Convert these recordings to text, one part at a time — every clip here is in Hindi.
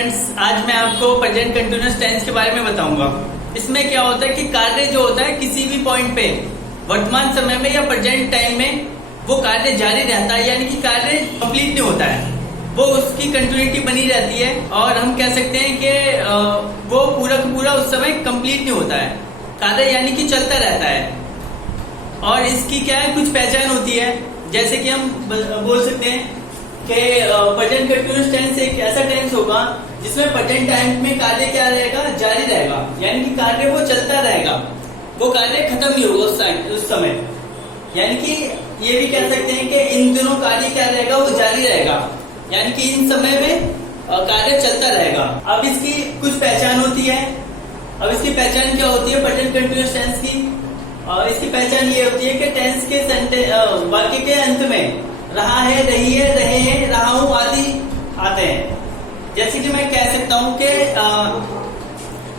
फ्रेंड्स, आज मैं आपको प्रेजेंट कंटिन्यूअस टेंस के बारे में बताऊंगा। इसमें क्या होता है कि कार्य जो होता है किसी भी पॉइंट पे वर्तमान समय में या प्रेजेंट टाइम में वो कार्य जारी रहता है, यानी कि कार्य कंप्लीट नहीं होता है, वो उसकी कंटिन्यूटी बनी रहती है। और हम कह सकते हैं कि वो पूरा का पूरा उस समय कंप्लीट नहीं होता है कार्य, यानी कि चलता रहता है। और इसकी क्या है, कुछ पहचान होती है। जैसे कि हम बोल सकते हैं कि प्रेजेंट कंटिन्यूअस टेंस एक ऐसा टेंस होगा जिसमें प्रेजेंट टाइम में कार्य क्या रहेगा, जारी रहेगा, यानी कि कार्य वो चलता रहेगा, वो कार्य खत्म नहीं होगा उस समय। यानी कि ये भी कह सकते हैं कि इन दिनों कार्य क्या रहेगा, वो जारी रहेगा, यानी कि इन समय में कार्य चलता रहेगा। अब इसकी कुछ पहचान होती है। अब इसकी पहचान क्या होती है प्रेजेंट कंटिन्यूअस टेंस की? इसकी पहचान ये होती है कि टेंस के वाक्य के अंत में रहा है, रही है, रहे हैं, रहा हूं आदि आते हैं। जैसे कि मैं कह सकता हूं कि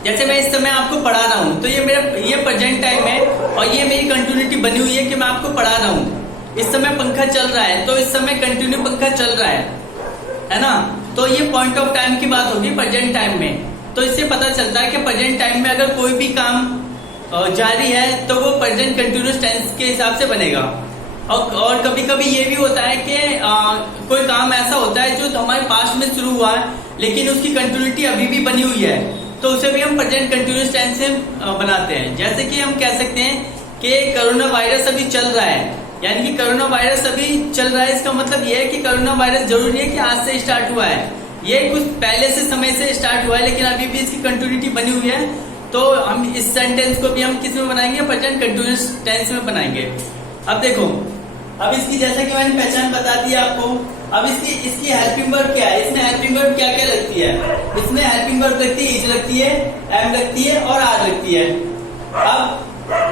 जैसे मैं इस समय आपको पढ़ा रहा हूं, तो ये प्रेजेंट टाइम है और ये मेरी कंटिन्यूटी बनी हुई है कि मैं आपको पढ़ा रहा हूं। इस समय पंखा चल रहा है, तो इस समय कंटिन्यू पंखा चल रहा है ना। तो ये पॉइंट ऑफ टाइम की बात होगी प्रेजेंट टाइम में। तो इससे पता चलता है कि प्रेजेंट टाइम में अगर कोई भी काम जारी है तो वो प्रेजेंट कंटिन्यूअस टेंस के हिसाब से बनेगा। और कभी कभी ये भी होता है कि कोई काम ऐसा होता है जो हमारे पास्ट में शुरू हुआ है लेकिन उसकी कंटिन्यूटी अभी भी बनी हुई है, तो उसे भी हम प्रेजेंट कंटिन्यूअस टेंस से बनाते हैं। जैसे कि हम कह सकते हैं कि कोरोना वायरस अभी चल रहा है, यानी कि कोरोना वायरस अभी चल रहा है। इसका मतलब ये है कि कोरोना वायरस जरूरी है कि आज से स्टार्ट हुआ है, ये कुछ पहले से समय से स्टार्ट हुआ है लेकिन अभी भी इसकी कंटिन्यूटी बनी हुई है। तो हम इस सेंटेंस को भी हम किस में बनाएंगे, प्रेजेंट कंटिन्यूअस टेंस में बनाएंगे। अब देखो, अब इसकी जैसा कि मैंने पहचान बता दी आपको। अब इसकी हेल्पिंग वर्ब क्या है, इसमें हेल्पिंग वर्ब क्या क्या लगती है? इसमें हेल्पिंग वर्ब लगती है, इज लगती है, एम लगती है और आर लगती है।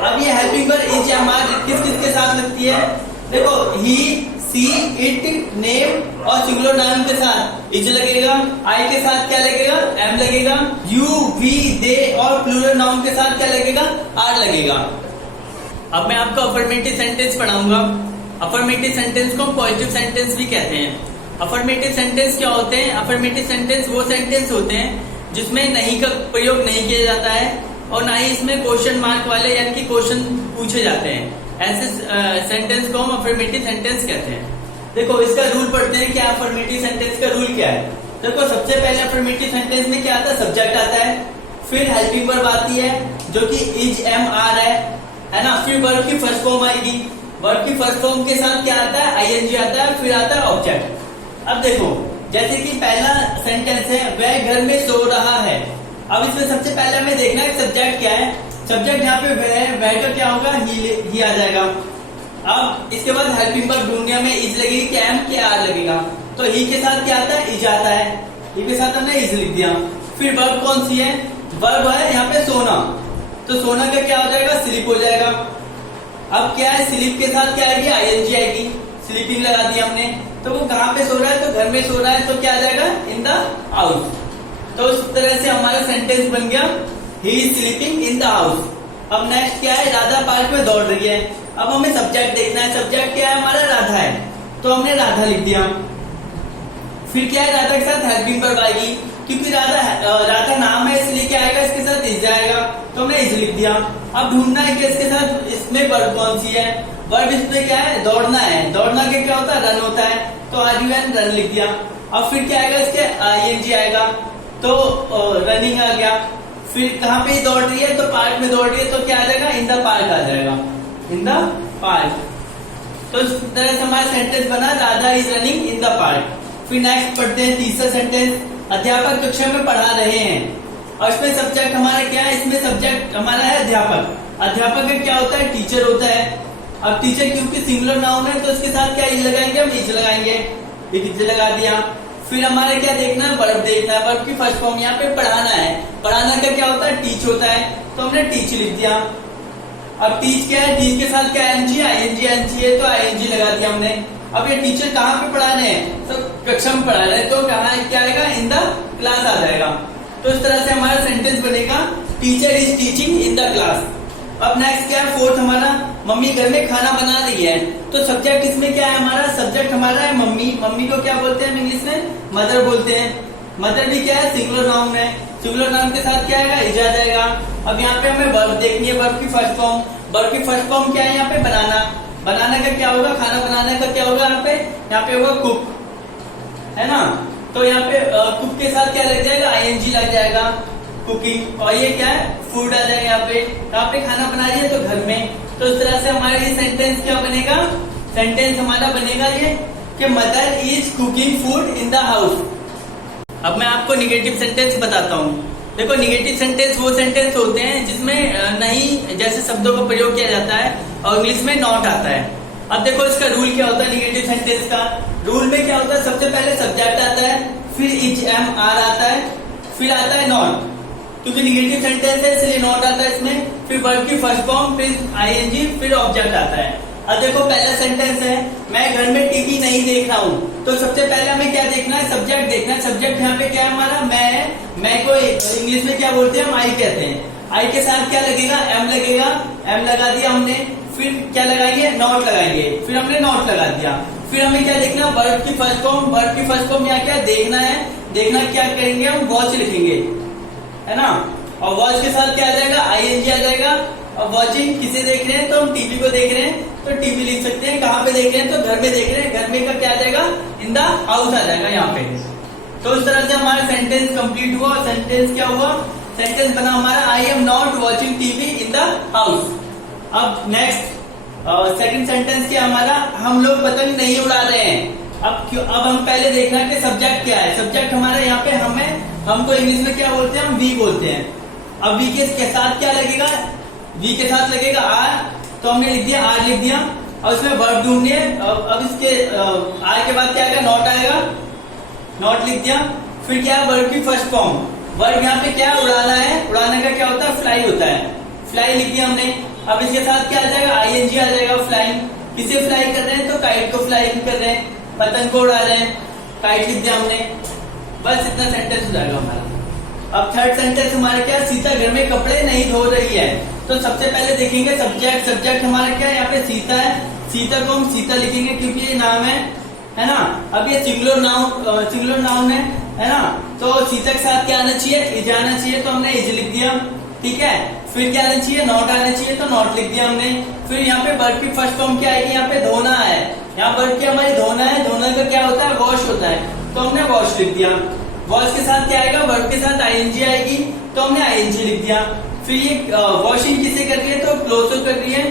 अब ये helping verb is am are किस किस के साथ लगती है? देखो, ही, सी, इट, नेम और सिंगुलर नाउन के साथ इज लगेगा, आई के साथ क्या लगेगा, एम लगेगा, यू, वी, दे और प्लूरल नाउन के साथ क्या लगेगा, आर लगेगा। अब मैं आपको अफर्मेटिव सेंटेंस पढ़ाऊंगा। अफर्मेटिव सेंटेंस को हम पॉजिटिव सेंटेंस भी कहते हैं। अफर्मेटिव सेंटेंस क्या होते हैं? अफर्मेटिव सेंटेंस वो सेंटेंस होते हैं जिसमें नहीं का प्रयोग नहीं किया जाता है और ना ही इसमें क्वेश्चन मार्क वाले यानी कि क्वेश्चन पूछे जाते हैं। ऐसे सेंटेंस को हम अफर्मेटिव सेंटेंस कहते हैं। देखो, इसका रूल पढ़ते हैं क्या अफर्मेटिव सेंटेंस का रूल क्या है। देखो, सबसे पहले अफर्मेटिव सेंटेंस में क्या आता है, सब्जेक्ट आता है, फिर हेल्पिंग वर्ब आती है जो कि इज एम आर है ना, फिर वर्ब की फर्स्ट फॉर्म आएगी, वर्ब की फर्स्ट फॉर्म के साथ क्या आता है, आईएनजी आता है, फिर आता है ऑब्जेक्ट। अब देखो, जैसे कि पहला सेंटेंस है वह घर में सो रहा है। अब इसमें सबसे पहले हमें देखना है सब्जेक्ट क्या है। सब्जेक्ट यहाँ पे वह का क्या होगा, ही आ जाएगा। अब इसके बाद हेल्पिंग वर्ब ढूंढने में इज लगेगी, क्या एम क्या आर लगेगा। तो ही के साथ क्या आता है, इज आता है, ही के साथ हमने इज लिख दिया। फिर वर्ब कौन सी है, वर्ब है यहाँ पे सोना, तो सोना का क्या हो जाएगा, स्लीप हो जाएगा। अब क्या है, स्लीप के साथ क्या आएगी, आईएनजी आएगी, स्लीपिंग लगा दी हमने। तो वो कहाँ पे सो रहा है, तो घर में सो रहा है, तो क्या आ जाएगा, इन द हाउस। तो उस तरह से हमारा सेंटेंस बन गया, he is sleeping in the house. अब नेक्स्ट क्या है, राधा पार्क में दौड़ रही है। अब हमें सब्जेक्ट देखना है, सब्जेक्ट क्या है हमारा, राधा है, तो हमने राधा लिख दिया। फिर क्या है, राधा के साथ हेल्पिंग वर्ब आएगी, क्योंकि राधा नाम है इसलिए क्या आएगा, इसके साथ इज आएगा, तो हमने इज लिख दिया। अब ढूंढना है कि इसके साथ इसमें वर्ब कौन सी है। वर्ब इसमें क्या है, दौड़ना है, दौड़ना के क्या होता है, रन होता है, तो आर-यू-एन रन लिख दिया। अब फिर क्या आएगा, इसके आईएनजी आएगा, तो रनिंग आ गया। फिर कहाँ पे दौड़ रही है, तो पार्क में दौड़ रही है, तो क्या आ जाएगा, इन द पार्क आ जाएगा, इन द पार्क। तो इस तरह से हमारा सेंटेंस बना, Radha is running in the park. फिर नेक्स्ट पढ़ते हैं तीसरा सेंटेंस, अध्यापक कक्षा में पढ़ा रहे हैं। और इसमें सब्जेक्ट हमारा क्या है, इसमें सब्जेक्ट हमारा है अध्यापक। अध्यापक का क्या होता है, टीचर होता है। अब टीचर क्योंकि सिंगुलर नाउन है तो इसके साथ क्या इज लगाएंगे, हम इज लगाएंगे, इज लगा दिया। फिर हमारे क्या देखना है, वर्ब देखना है, वर्ब की फर्स्ट फॉर्म यहाँ पे पढ़ाना है। पढ़ाना का क्या होता है, टीच होता है, तो हमने टीच लिख दिया। अब टीच क्या है, टीच के साथ क्या आईएनजी है, तो आईएनजी लगा दिया हमने। अब ये टीचर कहाँ पे पढ़ा रहे हैं, तो कक्षा में पढ़ा रहे हैं, तो कहाँ क्या आएगा, इन द क्लास आ जाएगा। तो इस तरह से हमारा सेंटेंस बनेगा, teacher is teaching in the class. अब नेक्स्ट क्या है, फोर्थ हमारा, मम्मी घर में खाना बना रही है। तो सब्जेक्ट इसमें क्या है हमारा, सब्जेक्ट हमारा है मम्मी। मम्मी को क्या बोलते हैं इंग्लिश में, मदर बोलते हैं। मदर भी क्या है, सिंगुलर नाउन है। सिंगुलर नाउन के साथ क्या आएगा, इज आ जाएगा। अब यहाँ पे हमें वर्ब देखनी है, वर्ब की फर्स्ट फॉर्म। वर्ब की फर्स्ट फॉर्म क्या है यहाँ पे, बनाना। बनाना का क्या होगा, खाना बनाने का क्या होगा यहाँ पे होगा कुक, है ना। तो यहाँ पे कुक के साथ क्या लग जाएगा, आईएनजी लग जाएगा, कुकिंग। और ये क्या है, फूड आ जाएगा यहाँ पे खाना बना रही है तो घर में। तो इस तरह से हमारा ये सेंटेंस क्या बनेगा, सेंटेंस हमारा बनेगा ये कि mother is cooking food in the house. अब मैं आपको निगेटिव सेंटेंस बताता हूँ। देखो, निगेटिव सेंटेंस वो सेंटेंस होते हैं जिसमें नहीं जैसे शब्दों का प्रयोग किया जाता है और इंग्लिश में नॉट आता है। अब देखो इसका रूल क्या होता है, निगेटिव सेंटेंस का रूल में क्या होता है, सबसे पहले सब्जेक्ट आता है, फिर इज एम आर आता है, फिर आता है नॉट। क्योंकि निगेटिव सेंटेंस है इसलिए नॉट आता है इसमें, फिर वर्ब की फर्स्ट फॉर्म, फिर आईएनजी, फिर ऑब्जेक्ट आता है। अब देखो पहला सेंटेंस है, मैं घर में टीवी नहीं देख रहा हूँ। तो सबसे पहले हमें क्या देखना है, सब्जेक्ट देखना है। सब्जेक्ट यहाँ पे क्या है हमारा, मैं को इंग्लिश में क्या बोलते हैं, हम आई कहते हैं। आई के साथ क्या लगेगा, एम लगेगा, एम लगा दिया हमने। फिर क्या लगाएंगे, नॉट लगाएंगे, फिर हमने नॉट लगा दिया। फिर हमें क्या देखना, वर्ब की फर्स्ट फॉर्म। वर्ब की फर्स्ट फॉर्म यहाँ क्या देखना है, देखना क्या करेंगे हम, वॉच लिखेंगे, है ना। और वॉच के साथ क्या आ जाएगा, आईएनजी आ जाएगा। और वॉचिंग किसे देख रहे हैं, तो हम टीवी को देख रहे हैं तो टीवी लिख सकते हैं। कहाँ पे देख रहे हैं, तो घर में देख रहे हैं। घर में का क्या आ जाएगा, इन द हाउस आ जाएगा यहाँ पे। तो इस तरह से हमारा सेंटेंस कंप्लीट हुआ। सेंटेंस क्या हुआ, सेंटेंस बना हमारा, I am not watching TV in the house. अब नेक्स्ट सेकंड सेंटेंस क्या हमारा, हम लोग पतंग नहीं उड़ा रहे हैं। अब हम पहले देखना कि सब्जेक्ट क्या है। सब्जेक्ट हमारा यहाँ पे हमको इंग्लिश में क्या बोलते हैं, हम वी बोलते हैं। अब वी के साथ क्या लगेगा, वी के साथ लगेगा आर। तो हमने लिख दिया, आर लिख दिया। और इसमें वर्ब ढूंढिए। अब इसके आर के बाद क्या आएगा, नॉट आएगा, नॉट लिख दिया। फिर क्या है, वर्ब की फर्स्ट फॉर्म। वर्ब यहाँ पे क्या उड़ाना है, उड़ाने का क्या होता है, फ्लाई होता है, फ्लाई लिख दिया हमने। अब इसके साथ क्या आ जाएगा, आईएनजी आ जाएगा, फ्लाइंग। किसे फ्लाई कर रहे हैं, तो काइट को फ्लाई कर रहे हैं, पतंग को उड़ा रहे हैं, काइट लिख दिया हमने। बस इतना सेंटेंस हो जाएगा हमारा। अब थर्ड सेंटेंस हमारा क्या, सीता घर में कपड़े नहीं धो रही है। तो सबसे पहले देखेंगे सब्जेक्ट। सब्जेक्ट हमारा क्या है, यहाँ पे सीता है। सीता को हम सीता लिखेंगे क्योंकि ये नाम है ना। अब ये सिंगुलर नाउन है ना। तो सीता के साथ क्या आना चाहिए, इज आना चाहिए। तो हमने इज लिख दिया, ठीक है। फिर क्या आना चाहिए, नॉट आना चाहिए, तो नॉट लिख दिया हमने। फिर यहाँ पे वर्ब की फर्स्ट फॉर्म क्या आएगी, यहाँ पे धोना है। यहाँ वर्ब क्या हमारी धोना है। धोना का क्या होता है, वॉश होता है, तो हमने वॉश लिख दिया। वॉश के साथ क्या आएगा, वर्ब के साथ आईएनजी आएगी, तो हमने आईएनजी लिख दिया। फिर ये वॉशिंग किसे कर रही है, तो क्लोज को कर रही है,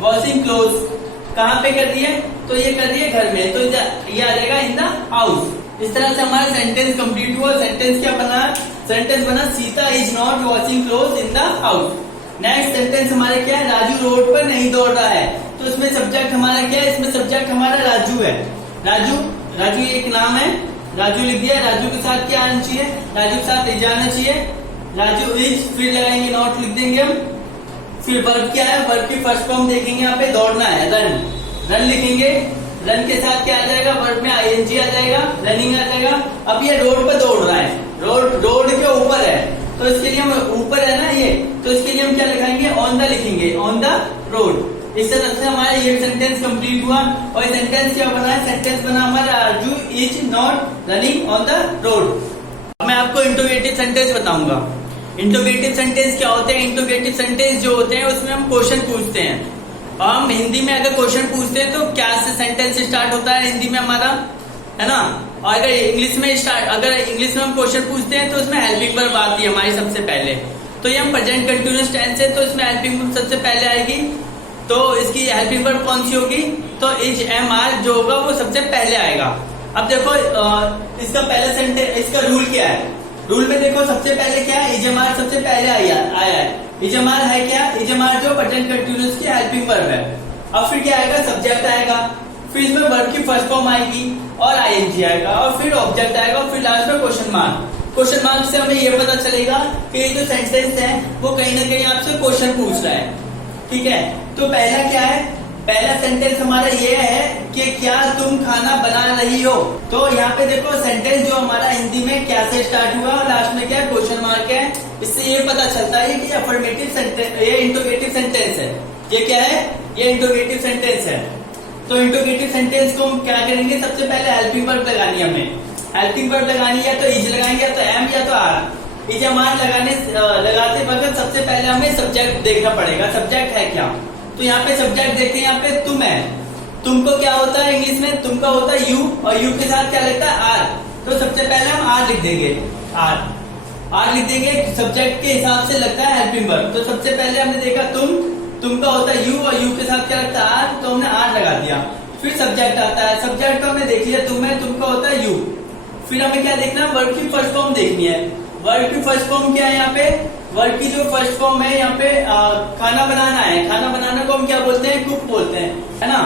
वॉशिंग क्लोज। कहाँ पे कर रही है, तो ये कर रही है घर में, तो ये आ जाएगा इन द हाउस। इस तरह से हमारा सेंटेंस कंप्लीट हुआ। सेंटेंस क्या बना, सेंटेंस बना, Sita is not washing close in the house. Next sentence हमारे क्या है, राजू रोड पर नहीं दौड़ रहा है। तो इसमें सब्जेक्ट हमारा क्या है, इसमें सब्जेक्ट हमारा राजू है। राजू एक नाम है, राजू लिख दिया। राजू के साथ क्या आना चाहिए, राजू के साथ इज आना चाहिए, राजू इज। फिर लगाएंगे, नॉट लिख देंगे हम। फिर वर्ब क्या है, वर्ब की फर्स्ट फॉर्म देखेंगे, यहाँ पे दौड़ना है, रन लिखेंगे। रन के साथ क्या आ जाएगा, वर्ब में आईएनजी आ जाएगा, रनिंग आ जाएगा। अब ये रोड पर दौड़ रहा है, रोड के ऊपर है, तो इसके लिए हम ऊपर है ना ये, तो इसके लिए हम क्या लिखाएंगे, ऑन द लिखेंगे, ऑन द रोड। इस तरह से हमारा ये सेंटेंस कंप्लीट हुआ। और ये सेंटेंस क्या बना है, सेंटेंस बना हमारा, Raju is not running on the road. मैं आपको इंटरोगेटिव सेंटेंस बताऊंगा। इंटरोगेटिव सेंटेंस क्या होते हैं, इंटरोगेटिव सेंटेंस जो होते हैं उसमें हम क्वेश्चन पूछते हैं। और हम हिंदी में अगर क्वेश्चन पूछते हैं तो क्या से सेंटेंस स्टार्ट होता है हिंदी में हमारा, है ना। और अगर इंग्लिश में हम क्वेश्चन पूछते हैं तो उसमें हेल्पिंग वर्ब आती है हमारी सबसे पहले। तो ये हम प्रेजेंट कंटिन्यूअस टेंस है, तो इसमें हेल्पिंग वर्ब सबसे पहले आएगी। तो इसकी हेल्पिंग वर्ब कौन सी होगी, तो इज एम आर जो होगा वो सबसे पहले आएगा। अब देखो इसका पहला सेंटेंस, इसका रूल क्या है। रूल में देखो सबसे पहले क्या है, इज एम आर सबसे पहले आया है। इज एम आर है क्या, इज एम आर जो प्रेजेंट कंटिन्यूअस की हेल्पिंग वर्ब है। अब फिर क्या आएगा, सब्जेक्ट आएगा, फिर इसमें वर्ब की फर्स्ट फॉर्म आएगी और आईएनजी आएगा, और फिर ऑब्जेक्ट आएगा, और फिर लास्ट में क्वेश्चन मार्क। क्वेश्चन मार्क से हमें ये पता चलेगा कि ये जो सेंटेंस है वो कहीं ना कहीं आपसे क्वेश्चन पूछ रहा है, ठीक है। तो पहला क्या है, पहला सेंटेंस हमारा ये है कि क्या तुम खाना बना रही हो। तो यहाँ पे देखो सेंटेंस जो हमारा हिंदी में क्या से स्टार्ट हुआ और लास्ट में क्या है, क्वेश्चन मार्क है। इससे ये पता चलता है कि अफर्मेटिव सेंटेंस, ये इंटरोगेटिव सेंटेंस है। ये क्या है, ये इंटरोगेटिव सेंटेंस है। तो इंटरोगेटिव सेंटेंस को हम क्या करेंगे, सबसे पहले हेल्पिंग वर्ब लगानी है हमें, हेल्पिंग वर्ब लगानी है तो इज लगाएंगे, या तो एम या तो आर। इज एम आर लगाते वक्त सबसे पहले हमें सब्जेक्ट देखना पड़ेगा, सब्जेक्ट है क्या। तो यहाँ पे सब्जेक्ट देखते हैं, यहाँ पे तुम है। तुमको क्या होता है इंग्लिश में, तुमका होता है यू, और यू के साथ क्या लगता है आर। तो सबसे पहले हम आर लिख देंगे, आर लिख देंगे, सब्जेक्ट के हिसाब से लगता है हेल्पिंग वर्ब। तो सबसे पहले हमने देखा तुमका होता है यू, और यू के साथ क्या लगता है आर, तो हमने आर लगा दिया। फिर सब्जेक्ट आता है, सब्जेक्ट को हमने देख लिया तुम है, तुमका होता है यू। फिर हमें क्या देखना है, वर्ब की फर्स्ट फॉर्म देखनी है। वर्ब की फर्स्ट फॉर्म क्या है, यहाँ पे वर्ब की जो फर्स्ट फॉर्म है, यहाँ पे खाना बनाना है। खाना बनाना को हम क्या बोलते हैं, कुक बोलते हैं, है ना,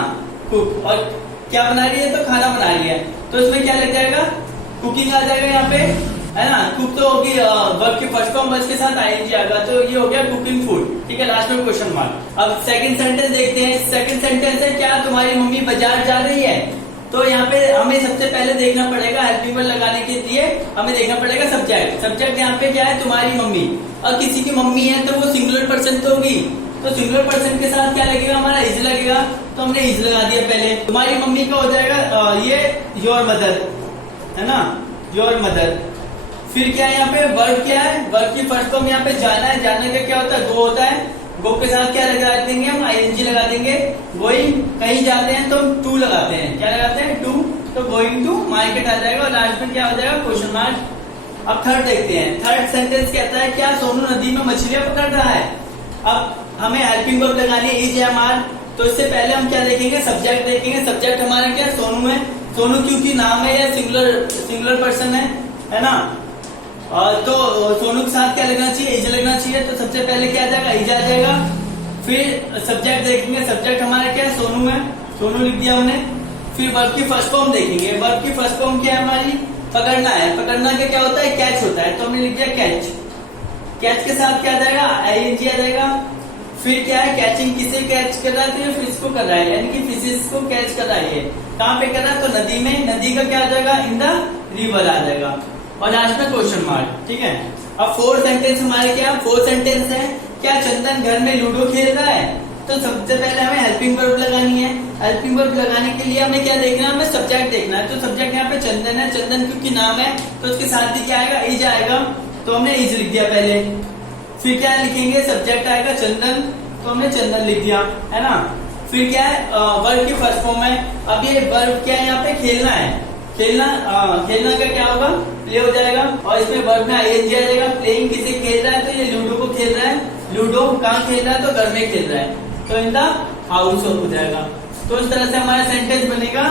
कुक। और क्या बना रही है, तो खाना बना रही है, तो इसमें क्या लग जाएगा, कुकिंग आ जाएगा यहाँ पे, है ना। कुक तो होगी वर्ब की फर्स्ट फॉर्म, बस के साथ आईएनजी आएगा, तो ये हो गया कुकिंग फूड, ठीक है। लास्ट में क्वेश्चन मार्क। अब सेकंड सेंटेंस देखते हैं। सेकंड सेंटेंस है, क्या तुम्हारी मम्मी बाजार जा रही है। तो यहाँ पे हमें सबसे पहले देखना पड़ेगा, हेल्पिंग वर्ब लगाने के लिए हमें देखना पड़ेगा सब्जेक्ट। सब्जेक्ट यहाँ पे क्या है, तुम्हारी मम्मी। और किसी की मम्मी है तो वो सिंगुलर पर्सन तो होगी, तो सिंगुलर पर्सन के साथ क्या लगेगा, हमारा इज लगेगा, तो हमने इज लगा दिया पहले। तुम्हारी मम्मी का हो जाएगा ये योर मदर, है ना, योर मदर। फिर क्या है यहाँ पे, वर्ब क्या है, वर्ब की फर्स्ट फॉर्म यहाँ पे जाना है। जाने का क्या होता है, गो होता है। गो के साथ क्या लगा देंगे हम, आईएनजी लगा देंगे। गोइंग, कहीं जाते हैं तो हम टू लगाते हैं, क्या लगाते हैं, टू। तो गोइंग टू मार्केट आ जाएगा, और लास्ट में क्या हो जाएगा, क्वेश्चन मार्क। अब थर्ड देखते हैं। थर्ड सेंटेंस कहता है, क्या सोनू नदी में मछलियां पकड़ रहा है। अब हमें हेल्पिंग वर्ब लगानी है, इज एम आर। तो इससे पहले हम क्या देखेंगे, सब्जेक्ट देखेंगे। सब्जेक्ट हमारा क्या, सोनू है। सोनू क्योंकि नाम है या सिंगुलर पर्सन है ना। तो सोनू के साथ क्या लगना चाहिए, इज लगना चाहिए। तो सबसे पहले क्या आ जाएगा, इज आ जाएगा। फिर सब्जेक्ट देखेंगे, सब्जेक्ट हमारा क्या है, सोनू है, सोनू लिख दिया हमने। फिर वर्ब की फर्स्ट फॉर्म देखेंगे। वर्ब की फर्स्ट फॉर्म क्या है हमारी, पकड़ना है। पकड़ना का क्या होता है, कैच होता है, तो हमने लिख दिया कैच। कैच के साथ क्या आ जाएगा, आईएनजी आ जाएगा। फिर क्या है, कैचिंग, किसे कैच कर रहा है, तो ये फिश को कर रहा है, यानी कि फिशेस को कैच कर रहा है। कहाँ पे कर रहा है, तो नदी में। नदी का क्या आ जाएगा, इन द रिवर आ जाएगा, और लास्ट में क्वेश्चन मार्क, ठीक है। अब फोर्थ सेंटेंस हमारे क्या, फोर्थ सेंटेंस है, क्या चंदन घर में लूडो खेल रहा है। तो सबसे पहले हमें हेल्पिंग वर्ब लगानी है। हेल्पिंग वर्ब लगाने के लिए हमें क्या देखना है, हमें सब्जेक्ट देखना है। तो सब्जेक्ट यहाँ पे चंदन है, चंदन क्योंकि नाम है, तो उसके साथ ही क्या आएगा, इज आएगा, तो हमने इज लिख दिया पहले। फिर क्या लिखेंगे, सब्जेक्ट आएगा चंदन, तो हमने चंदन लिख दिया, है ना। फिर क्या है, वर्ब की फर्स्ट फॉर्म है। अब ये वर्ब क्या है, यहाँ पे खेलना है। खेलना का क्या होगा, प्ले हो जाएगा, और इसमें वर्ब में आईएनजी आ जाएगा। प्लेइंग, किसे खेल रहा है, तो ये लूडो को खेल रहा है। लूडो कहाँ खेल रहा है, तो घर में खेल रहा है, तो इन द हाउस हो जाएगा। तो इस तरह से हमारा सेंटेंस बनेगा,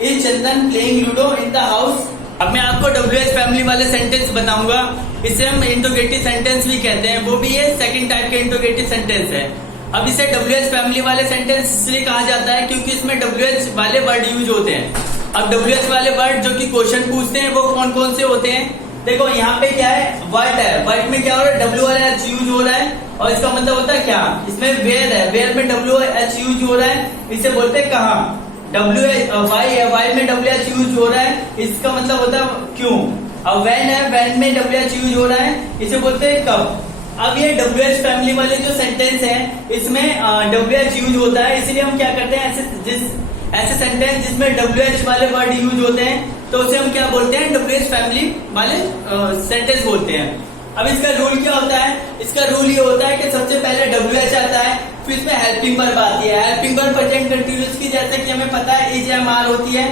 is Chandan playing ludo in the house. अब मैं आपको WH फैमिली वाले सेंटेंस बताऊंगा। इसे हम इंट्रोगेटिव सेंटेंस भी कहते हैं, वो भी ये सेकंड टाइप के इंट्रोगेटिव सेंटेंस है। अब इसे WH फैमिली वाले सेंटेंस इसलिए कहा जाता है क्योंकि इसमें WH वाले वर्ड यूज होते हैं। अब WH वाले वर्ड जो कि क्वेश्चन पूछते हैं, वो कौन कौन से होते हैं, देखो यहाँ पे क्या है, वर्ड है। वर्ड में क्या हो रहा है, WH यूज हो रहा है, और इसका मतलब होता है क्या। इसमें वेयर है, वेयर में WH यूज हो रहा है, इसे बोलते हैं कहाँ। वाई है, वाई में WH यूज हो रहा है, इसका मतलब होता है क्यों। अब वैन है, वैन में WH यूज हो रहा है, इसे बोलते हैं कब। अब ये WH फैमिली वाले जो सेंटेंस है, इसमें WH यूज होता है, इसलिए हम क्या करते हैं, ऐसे सेंटेंस जिसमें WH वाले वर्ड यूज होते हैं, तो उसे हम क्या बोलते हैं, WH फैमिली वाले सेंटेंस बोलते हैं। अब इसका रूल क्या होता है, इसका रूल ये होता है कि सबसे पहले WH आता है, फिर इसमें हेल्पिंग वर्ब आती है। हेल्पिंग वर्ब प्रेजेंट कंटीन्यूअस की, जैसे कि हमें पता है इज एम आर होती है,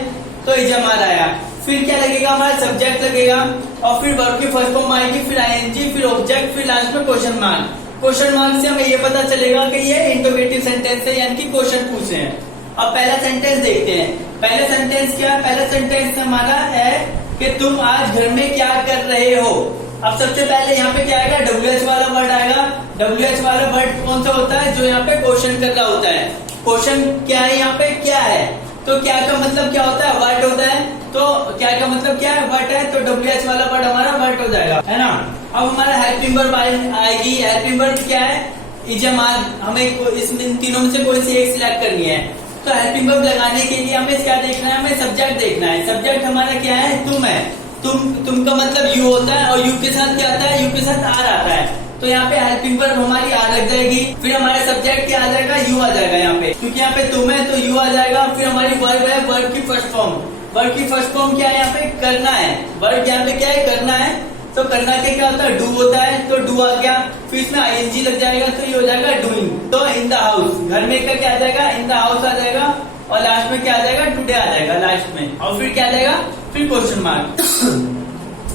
तो इज एम आर आया। फिर क्या लगेगा, हमारा सब्जेक्ट लगेगा, और फिर वर्ब की फर्स्ट फॉर्म आएगी, फिर आईएनजी, फिर ऑब्जेक्ट, फिर लास्ट में क्वेश्चन मार्क। क्वेश्चन मार्क से हमें ये पता चलेगा कि ये इंट्रोगेटिव सेंटेंस है, यानी कि क्वेश्चन पूछे हैं। अब पहला सेंटेंस देखते हैं। पहला सेंटेंस क्या है, पहला सेंटेंस हमारा है कि तुम आज घर में क्या कर रहे हो। अब सबसे पहले यहाँ पे क्या आएगा, WH वाला वर्ड आएगा। WH वाला वर्ड कौन सा होता है, जो यहाँ पे क्वेश्चन कर रहा होता है। क्वेश्चन क्या है, यहाँ पे क्या है, तो क्या का मतलब क्या होता है, व्हाट होता है। तो क्या का मतलब क्या है, व्हाट है, तो WH वाला वर्ड हमारा व्हाट हो जाएगा, है ना। अब हमारा हेल्पिंग वर्ब आएगी। हेल्पिंग वर्ब क्या है, इज एम आर। हमें इसमें तीनों में से कोई सी एक सिलेक्ट करनी है। तो हेल्पिंग वर्ब लगाने के लिए हमें क्या देखना है, हमें सब्जेक्ट देखना है। सब्जेक्ट हमारा क्या है, तुम है। तुम का मतलब यू होता है, और यू के साथ क्या आता है, यू के साथ आर आता है। तो यहाँ पे हेल्पिंग वर्ब हमारी आर लग जाएगी, फिर हमारे सब्जेक्ट क्या आ जाएगा, यू आ जाएगा यहाँ पे, क्योंकि यहाँ पे तुम है तो यू आ जाएगा। फिर हमारी वर्ब है, वर्ब की फर्स्ट फॉर्म, वर्ब की फर्स्ट फॉर्म क्या है यहाँ पे, करना है। वर्ब यहाँ पे क्या है, करना है, तो करना के क्या होता है, डू होता है, तो डू आ गया। फिर इसमें आईएनजी लग जाएगा तो ये हो जाएगा डूइंग। तो इन द हाउस, घर में का क्या आ जाएगा, इन द हाउस आ जाएगा, और लास्ट में क्या आ जाएगा, टुडे आ जाएगा लास्ट में, और फिर क्या आ जाएगा, फिर क्वेश्चन मार्क।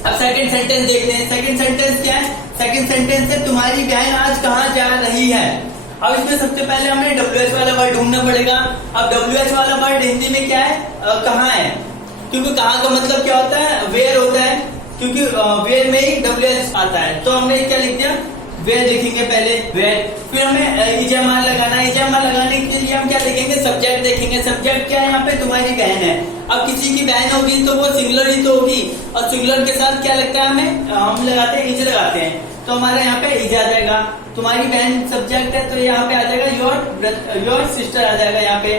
अब सेकंड सेंटेंस देखते हैं। सेकंड सेंटेंस क्या है, सेकंड सेंटेंस है तुम्हारी बहन आज कहाँ जा रही है। अब इसमें सबसे पहले हमें WH वाला वर्ड ढूंढना पड़ेगा। अब WH वाला वर्ड हिंदी में क्या है, कहाँ है, क्योंकि कहाँ का मतलब क्या होता है, वेयर होता है, क्योंकि वेयर में ही WH आता है। तो हमने क्या लिख दिया, वेयर लिखेंगे पहले, वेयर। फिर हमें इजामार लगाना है, इजामार लगाने के लिए हम क्या लिखेंगे, सब्जेक्ट देखेंगे। सब्जेक्ट क्या है यहाँ पे, तुम्हारी बहन है। अब किसी की बहन होगी तो वो सिंगुलर ही तो होगी, और सिंगुलर के साथ क्या लगता है हमें, हम लगाते हैं, इज लगाते हैं, तो हमारे यहाँ पे इज आ जाएगा। तुम्हारी बहन सब्जेक्ट है तो यहाँ पे आ जाएगा योर सिस्टर आ जाएगा यहाँ पे,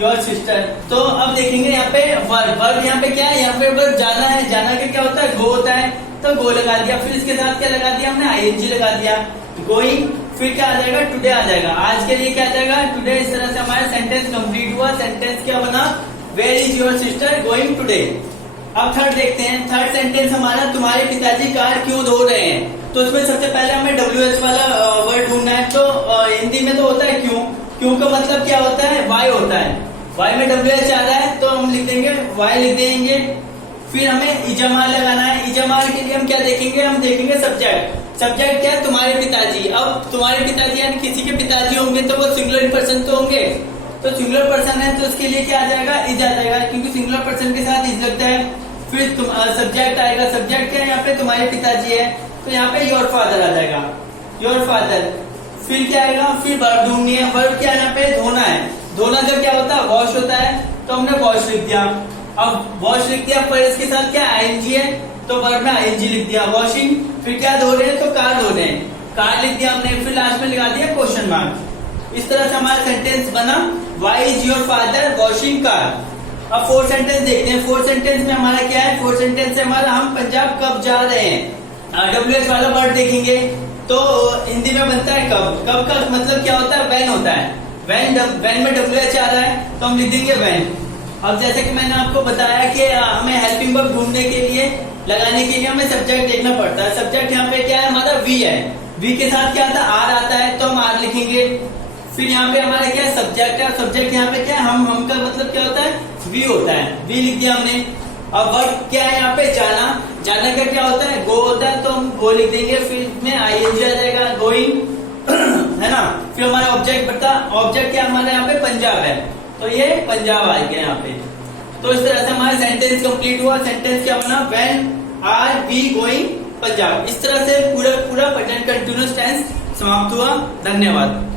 योर सिस्टर। तो अब देखेंगे यहाँ पे वर्ब, वर्ब यहाँ पे क्या है, यहाँ पे वर्ब जाना है, जाना के क्या होता है, गो होता है, तो गो लगा दिया। फिर इसके साथ क्या लगा दिया हमने, आईएनजी लगा दिया, गोइंग। फिर क्या आ जाएगा, टुडे आ जाएगा, आज के लिए क्या आ जाएगा, टुडे। इस तरह से हमारा सेंटेंस कंप्लीट हुआ। सेंटेंस क्या बना, where is your sister going today. अब थर्ड देखते हैं। थर्ड सेंटेंस हमारा, तुम्हारे पिताजी कार क्यों धो रहे हैं। तो इसमें सबसे पहले हमें WH वाला वर्ड ढूंढना है। तो हिंदी में तो होता है क्यों, क्यों का मतलब क्या होता है, वाई होता है। वाई में WH आ रहा है तो हम लिख देंगे, वाई लिख देंगे। फिर हमें इजामार लगाना है। इजामार के लिए हम क्या देखेंगे, हम देखेंगे सब्जेक्ट। सब्जेक्ट क्या है, तुम्हारे पिताजी। अब तुम्हारे पिताजी यानी किसी के पिताजी होंगे तो वो सिंगुलर पर्सन तो होंगे, तो सिंगुलर पर्सन है तो उसके लिए क्या आ जाएगा, इज आ जाएगा, क्योंकि सिंगुलर पर्सन के साथ इज लगता है। फिर सब्जेक्ट आएगा, सब्जेक्ट क्या है यहाँ पे, तुम्हारे पिताजी है, तो यहाँ पे योर फादर आ जाएगा, योर फादर। फिर क्या आएगा, फिर वर्ब ढूंढनी है। वर्ब क्या है यहाँ पे, धोना है। धोना जब क्या होता है, वॉश होता है, तो हमने वॉश लिख दिया। अब वॉश लिख दिया, पर इसके साथ क्या आईएनजी है, तो वर्ब में आईएनजी लिख दिया, वॉशिंग। फिर क्या धो रहे हैं, तो कार धो रहे हैं, कार लिख दिया हमने। फिर लास्ट में लगा दिया क्वेश्चन मार्क। इस तरह से हमारा सेंटेंस बना, why is your father washing car. अब फोर्थ सेंटेंस देखते हैं। फोर्थ सेंटेंस में हमारा क्या है, फोर्थ सेंटेंस है हमारा, हम पंजाब कब जा रहे हैं। WH वाला वर्ड देखेंगे तो हिंदी में बनता है कब। कब का मतलब क्या होता है, वैन होता है। वैन में WH आ रहा है तो हम लिख देंगे वैन। अब जैसे कि मैंने आपको बताया कि हमें हेल्पिंग वर्ब ढूंढने के लिए, लगाने के लिए हमें सब्जेक्ट देखना पड़ता है। सब्जेक्ट यहाँ पे क्या है हमारा, वी है। वी के साथ क्या आता है, आर आता है, तो हम आर लिखेंगे। फिर यहाँ पे हमारा क्या है, सब्जेक्ट है। सब्जेक्ट यहाँ पे क्या है, हम का मतलब क्या होता है, वी होता है, वी लिख दिया हमने। अब वर्ब क्या है यहाँ पे, जाना। जाना का क्या होता है, गो होता है, तो हम गो लिख देंगे। फिर इसमें आईएनजी आ जाएगा, गोइंग, है ना। फिर हमारा ऑब्जेक्ट बता, ऑब्जेक्ट क्या हमारे यहाँ पे पंजाब है, तो ये पंजाब आ गया यहाँ पे। तो इस तरह से हमारा सेंटेंस कंप्लीट हुआ। सेंटेंस क्या बना, when are we going Punjab. इस तरह से पूरा प्रेजेंट कंटिन्यूअस टेंस समाप्त हुआ। धन्यवाद।